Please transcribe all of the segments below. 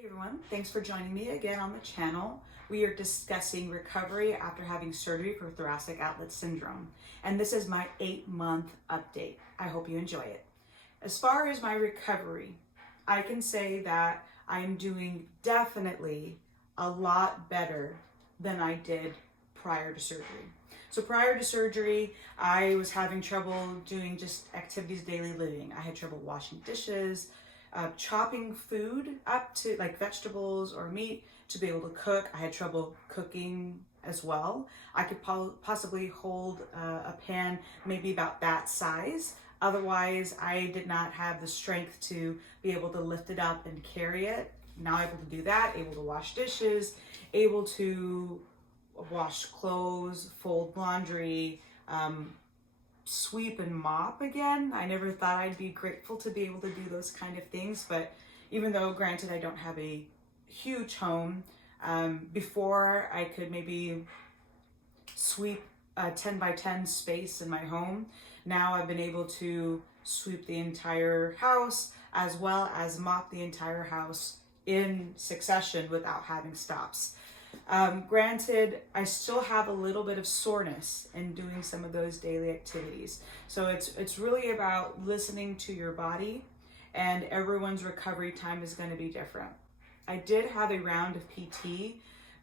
Hey everyone, thanks for joining me again on the channel. We are discussing recovery after having surgery for thoracic outlet syndrome. And this is my 8-month update. I hope you enjoy it. As far as my recovery, I can say that I am doing definitely a lot better than I did prior to surgery. So prior to surgery, I was having trouble doing just activities of daily living. I had trouble washing dishes, chopping food up to like vegetables or meat to be able to cook. I had trouble cooking as well. I could possibly hold a pan maybe about that size. Otherwise, I did not have the strength to be able to lift it up and carry it. Now able to do that, able to wash dishes, able to wash clothes, fold laundry, sweep and mop again. I never thought I'd be grateful to be able to do those kind of things, but even though granted I don't have a huge home, before I could maybe sweep a 10 by 10 space in my home. Now I've been able to sweep the entire house as well as mop the entire house in succession without having stops. Granted, I still have a little bit of soreness in doing some of those daily activities. So it's really about listening to your body, and everyone's recovery time is going to be different. I did have a round of PT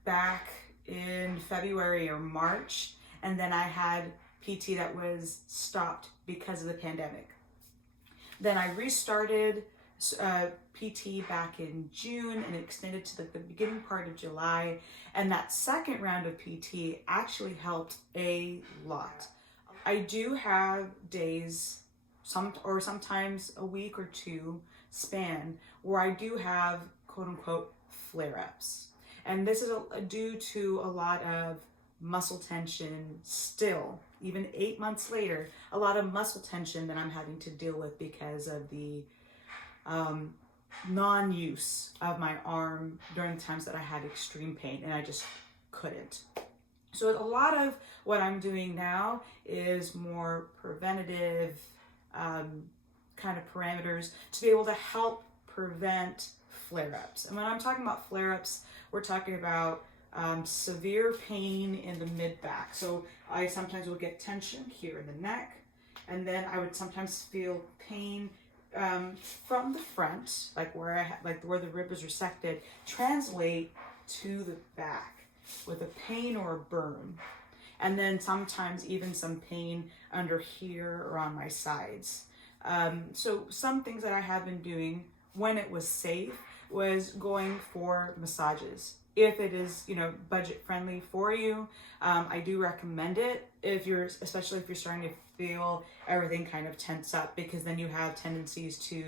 back in February or March, and then I had PT that was stopped because of the pandemic. Then I restarted PT back in June and it extended to the beginning part of July, and that second round of PT actually helped a lot. I do have days, sometimes a week or two span, where I do have quote unquote flare-ups, and this is due to a lot of muscle tension still, even 8 months later, a lot of muscle tension that I'm having to deal with because of the non-use of my arm during the times that I had extreme pain and I just couldn't. So a lot of what I'm doing now is more preventative kind of parameters to be able to help prevent flare-ups. And when I'm talking about flare-ups, we're talking about severe pain in the mid-back. So I sometimes will get tension here in the neck, and then I would sometimes feel pain from the front, like where the rib was resected, translate to the back with a pain or a burn, and then sometimes even some pain under here or on my sides. So some things that I have been doing when it was safe was going for massages. If it is, budget friendly for you, I do recommend it. Especially if you're starting to feel everything kind of tense up, because then you have tendencies to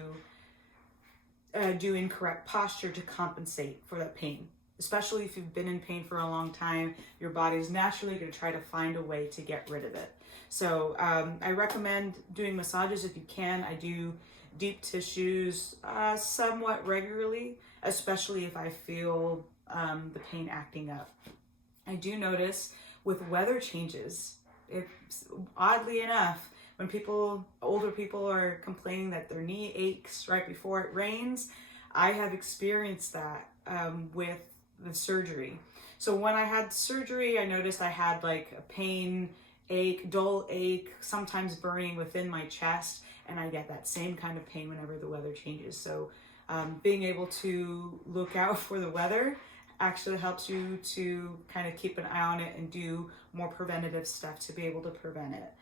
do incorrect posture to compensate for that pain. Especially if you've been in pain for a long time, your body is naturally going to try to find a way to get rid of it. So I recommend doing massages if you can. I do deep tissues somewhat regularly, especially if I feel the pain acting up. I do notice with weather changes, oddly enough, when older people are complaining that their knee aches right before it rains, I have experienced that with the surgery. So when I had surgery, I noticed I had like a pain, ache, dull ache, sometimes burning within my chest, and I get that same kind of pain whenever the weather changes. So being able to look out for the weather actually helps you to kind of keep an eye on it and do more preventative stuff to be able to prevent it.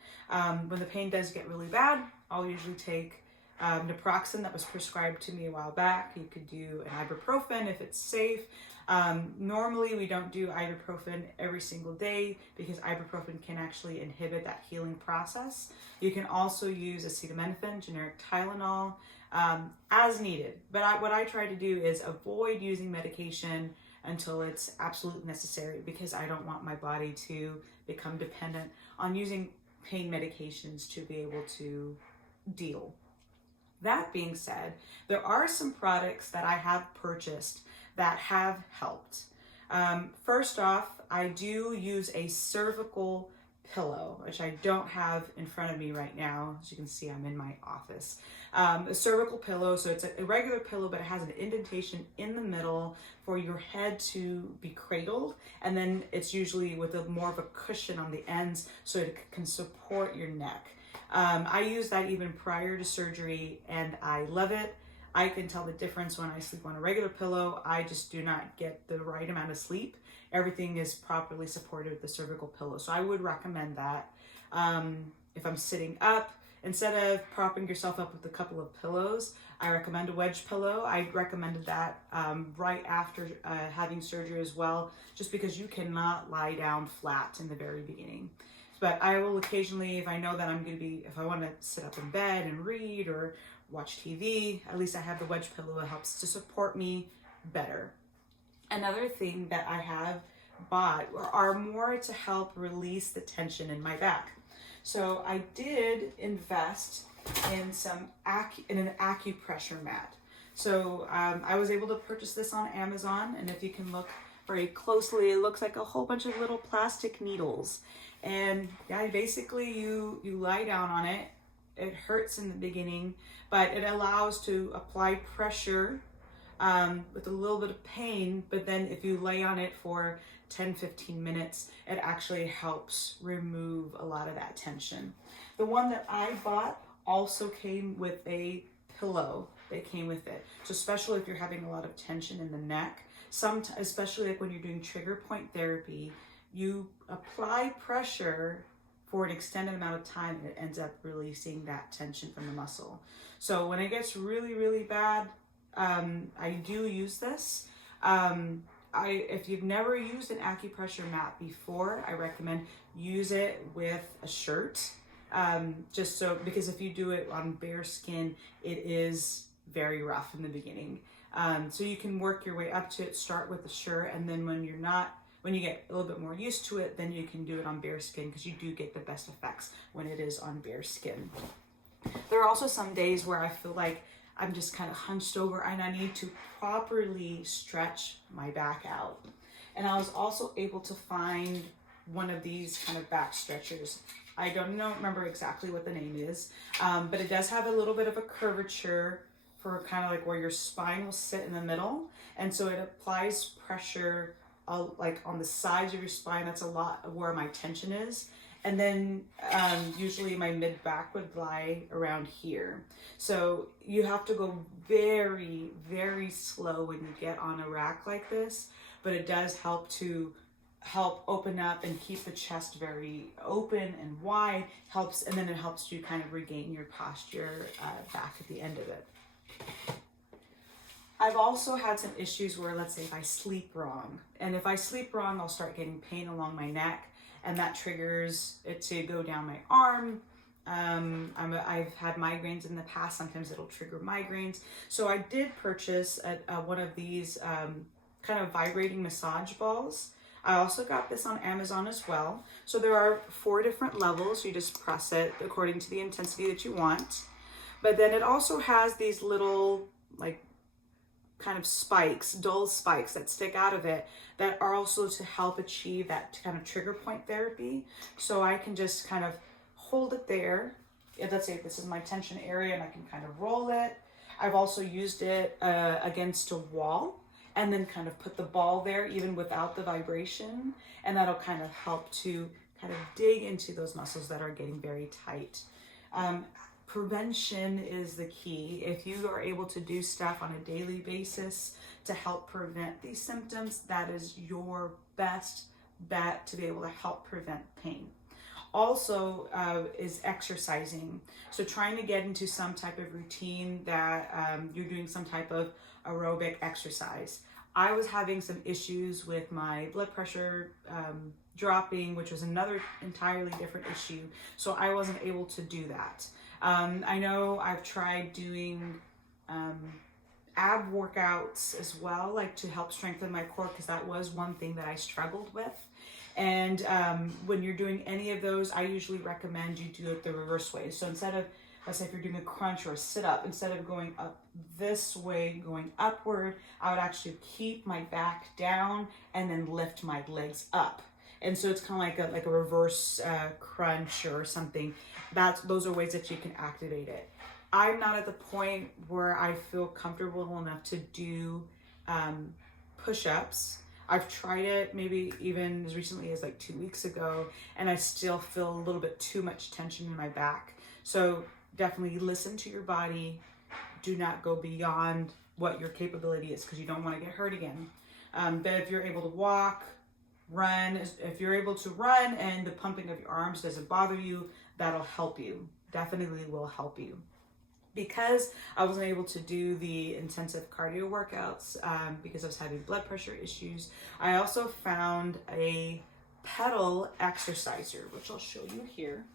When the pain does get really bad, I'll usually take naproxen that was prescribed to me a while back. You could do an ibuprofen if it's safe. Normally we don't do ibuprofen every single day because ibuprofen can actually inhibit that healing process. You can also use acetaminophen, generic Tylenol, as needed. But what I try to do is avoid using medication until it's absolutely necessary, because I don't want my body to become dependent on using pain medications to be able to deal. That being said, there are some products that I have purchased that have helped. First off, I do use a cervical Pillow, which I don't have in front of me right now. As you can see, I'm in my office. A cervical pillow, so it's a regular pillow, but it has an indentation in the middle for your head to be cradled, and then it's usually with more of a cushion on the ends so it can support your neck. I use that even prior to surgery, and I love it. I can tell the difference when I sleep on a regular pillow. I just do not get the right amount of sleep. Everything is properly supported with the cervical pillow. So I would recommend that. If I'm sitting up, instead of propping yourself up with a couple of pillows, I recommend a wedge pillow. I recommended that right after having surgery as well, just because you cannot lie down flat in the very beginning. But I will occasionally, if I know that I'm going to be, if I want to sit up in bed and read or watch TV, at least I have the wedge pillow. It helps to support me better. Another thing that I have bought are more to help release the tension in my back. So I did invest in an acupressure mat. So I was able to purchase this on Amazon, and if you can look very closely, it looks like a whole bunch of little plastic needles. And yeah, basically you lie down on it. It hurts in the beginning, but it allows to apply pressure with a little bit of pain, but then if you lay on it for 10-15 minutes, it actually helps remove a lot of that tension. The one that I bought also came with a pillow that came with it. So especially if you're having a lot of tension in the neck, especially like when you're doing trigger point therapy, you apply pressure for an extended amount of time, and it ends up releasing that tension from the muscle. So when it gets really, really bad, I do use this. If you've never used an acupressure mat before, I recommend use it with a shirt. Just so, because if you do it on bare skin, it is very rough in the beginning. So you can work your way up to it, start with the shirt, and then when you get a little bit more used to it, then you can do it on bare skin, because you do get the best effects when it is on bare skin. There are also some days where I feel like I'm just kind of hunched over and I need to properly stretch my back out. And I was also able to find one of these kind of back stretchers. I don't remember exactly what the name is, but it does have a little bit of a curvature for kind of like where your spine will sit in the middle. And so it applies pressure like on the sides of your spine. That's a lot of where my tension is. And then usually my mid back would lie around here. So you have to go very, very slow when you get on a rack like this, but it does help open up and keep the chest very open and wide, and then it helps you kind of regain your posture back at the end of it. I've also had some issues where, let's say if I sleep wrong, and if I sleep wrong, I'll start getting pain along my neck, and that triggers it to go down my arm. I've had migraines in the past. Sometimes it'll trigger migraines. So I did purchase one of these kind of vibrating massage balls. I also got this on Amazon as well. So there are 4 different levels. You just press it according to the intensity that you want. But then it also has these little like kind of spikes, dull spikes that stick out of it, that are also to help achieve that kind of trigger point therapy. So I can just kind of hold it there. Let's say this is my tension area, and I can kind of roll it. I've also used it against a wall, and then kind of put the ball there even without the vibration, and that'll kind of help to kind of dig into those muscles that are getting very tight. Prevention is the key. If you are able to do stuff on a daily basis to help prevent these symptoms, that is your best bet to be able to help prevent pain. Also is exercising. So trying to get into some type of routine that you're doing some type of aerobic exercise. I was having some issues with my blood pressure dropping, which was another entirely different issue. So I wasn't able to do that. I know I've tried doing ab workouts as well, like to help strengthen my core, because that was one thing that I struggled with. And when you're doing any of those, I usually recommend you do it the reverse way. So instead of, let's say if you're doing a crunch or a sit-up, instead of going up this way, going upward, I would actually keep my back down and then lift my legs up. And so it's kind of like a reverse crunch or something. Those are ways that you can activate it. I'm not at the point where I feel comfortable enough to do push-ups. I've tried it maybe even as recently as like 2 weeks ago, and I still feel a little bit too much tension in my back. So definitely listen to your body. Do not go beyond what your capability is, because you don't want to get hurt again. But if you're able to walk, run, if you're able to run and the pumping of your arms doesn't bother you, that'll help you. Definitely will help you. Because I wasn't able to do the intensive cardio workouts because I was having blood pressure issues, I also found a pedal exerciser, which I'll show you here.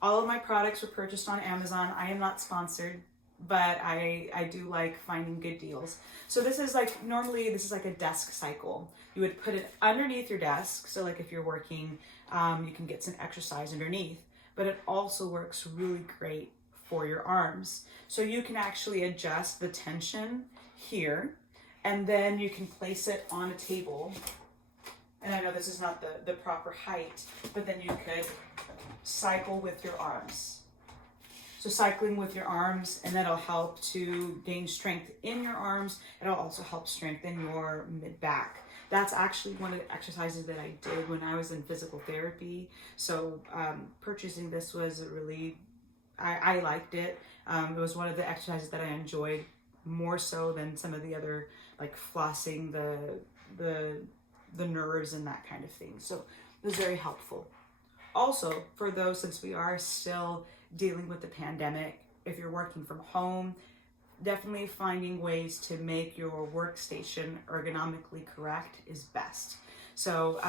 All of my products were purchased on Amazon. I am not sponsored, but I do like finding good deals. So this is like, normally this is like a desk cycle. You would put it underneath your desk. So like if you're working, you can get some exercise underneath, but it also works really great for your arms. So you can actually adjust the tension here, and then you can place it on a table. And I know this is not the proper height, but then you could cycle with your arms. So cycling with your arms, and that'll help to gain strength in your arms. It'll also help strengthen your mid-back. That's actually one of the exercises that I did when I was in physical therapy. So purchasing this was really, I liked it. It was one of the exercises that I enjoyed more so than some of the other, like flossing the nerves and that kind of thing. So it was very helpful. Also, for those, since we are still dealing with the pandemic, if you're working from home, definitely finding ways to make your workstation ergonomically correct is best. So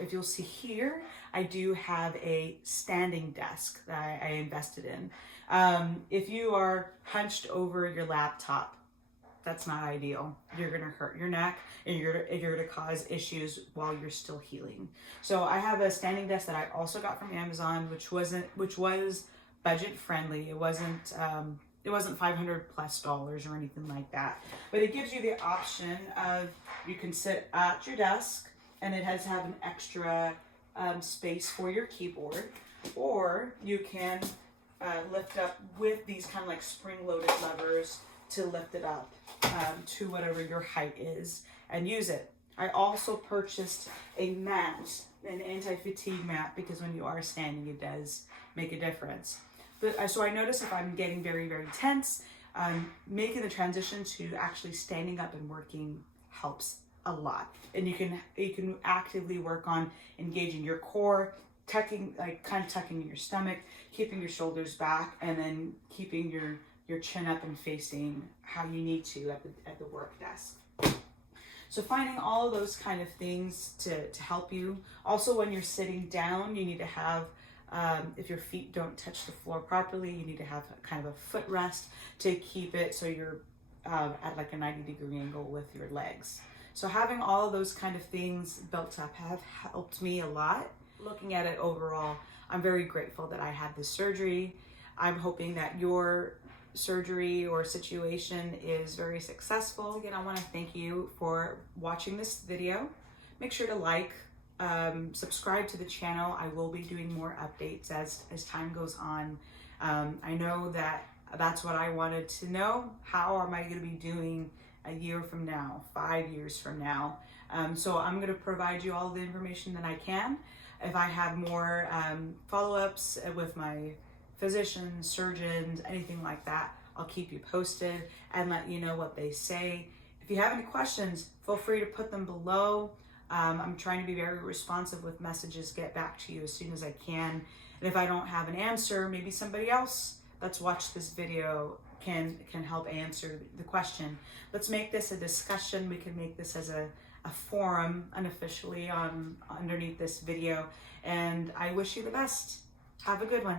if you'll see here, I do have a standing desk that I invested in. If you are hunched over your laptop, that's not ideal. You're gonna hurt your neck, and you're gonna cause issues while you're still healing. So I have a standing desk that I also got from Amazon, which was budget friendly. It wasn't $500+ or anything like that. But it gives you the option of, you can sit at your desk, and it has to have an extra space for your keyboard, or you can lift up with these kind of like spring-loaded levers to lift it up to whatever your height is and use it. I also purchased a mat, an anti-fatigue mat, because when you are standing, it does make a difference. But so I notice if I'm getting very, very tense, making the transition to actually standing up and working helps a lot. And you can actively work on engaging your core, tucking in your stomach, keeping your shoulders back, and then keeping your chin up and facing how you need to at the work desk. So finding all of those kind of things to help you. Also, when you're sitting down, you need to have, if your feet don't touch the floor properly, you need to have kind of a footrest to keep it so you're at like a 90-degree angle with your legs. So having all of those kind of things built up have helped me a lot. Looking at it overall, I'm very grateful that I had this surgery. I'm hoping that your surgery or situation is very successful. Again, I want to thank you for watching this video. Make sure to like, subscribe to the channel. I will be doing more updates as time goes on. I know that's what I wanted to know. How am I going to be doing a year from now, 5 years from now? So I'm going to provide you all the information that I can. If I have more follow-ups with my physicians, surgeons, anything like that, I'll keep you posted and let you know what they say. If you have any questions, feel free to put them below. I'm trying to be very responsive with messages, get back to you as soon as I can. And if I don't have an answer, maybe somebody else that's watched this video can help answer the question. Let's make this a discussion. We can make this as a forum unofficially underneath this video. And I wish you the best. Have a good one.